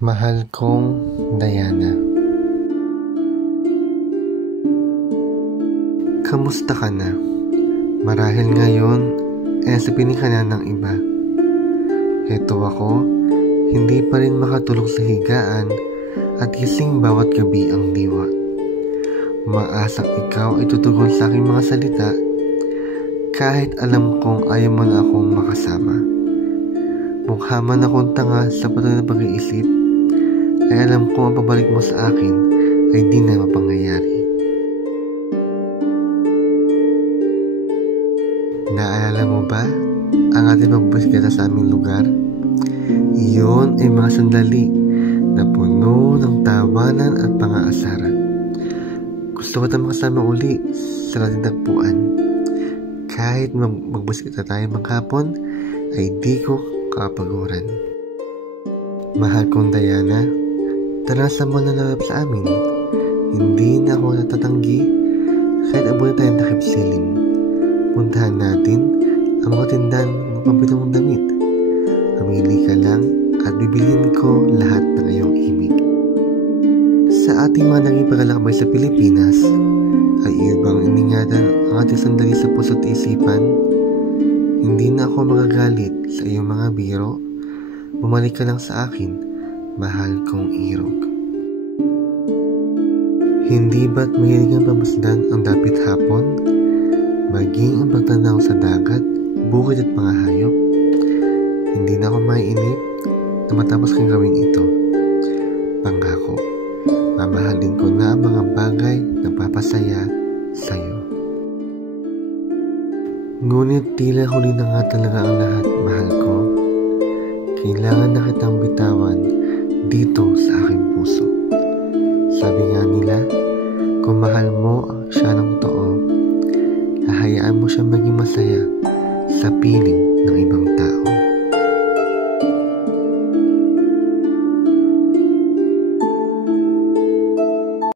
Mahal kong Diana. Kamusta ka na? Marahil ngayon ay nasabihin ka na ng iba. Heto ako, hindi pa rin makatulog sa higaan at gising bawat gabi ang diwa. Umaasang ikaw ay tutugon sa aking mga salita kahit alam kong ayaw mo na akong makasama. Mukha man akong tanga sa patuloy na pag-iisip, ay alam kong ang pabalik mo sa akin ay di na mapangyayari. Naalala mo ba ang ating pagbuskita sa aming lugar? Iyon ay mga sandali na puno ng tawanan at pang-aasaran. Gusto ko tayong makasama uli sa ating tagpuan. Kahit magbuskita tayo maghapon, ay di ko kapaguran. Mahal kong Diana, tanasan mo na lalap sa amin. Hindi na ako natatanggi kahit abunin tayong takip silim. Puntahan natin ang mga tindahan ng paborito damit. Pamili ka lang at bibilhin ko lahat ng iyong ibig. Sa ating mga naging paglalakbay sa Pilipinas, ay ibang iningatan ang ating sandali sa puso't isipan. Hindi na ako magagalit sa iyong mga biro. Bumalik ka lang sa akin, mahal kong irog. Hindi ba't mahilig ang pamasdan ang dapit hapon? Maging ang pagtanaw sa dagat, bukid at mga hayop. Hindi na ako maiinip na matapos kang gawin ito. Pangako, mamahalin ko na ang mga bagay na papasaya sa'yo. Ngunit tila huli na nga talaga ang lahat, mahal ko. Kailangan na kitang bitawan dito sa aking puso. Sabi nga nila, kung mahal mo siya ng totoo, hahayaan mo siya maging masaya sa piling ng ibang tao.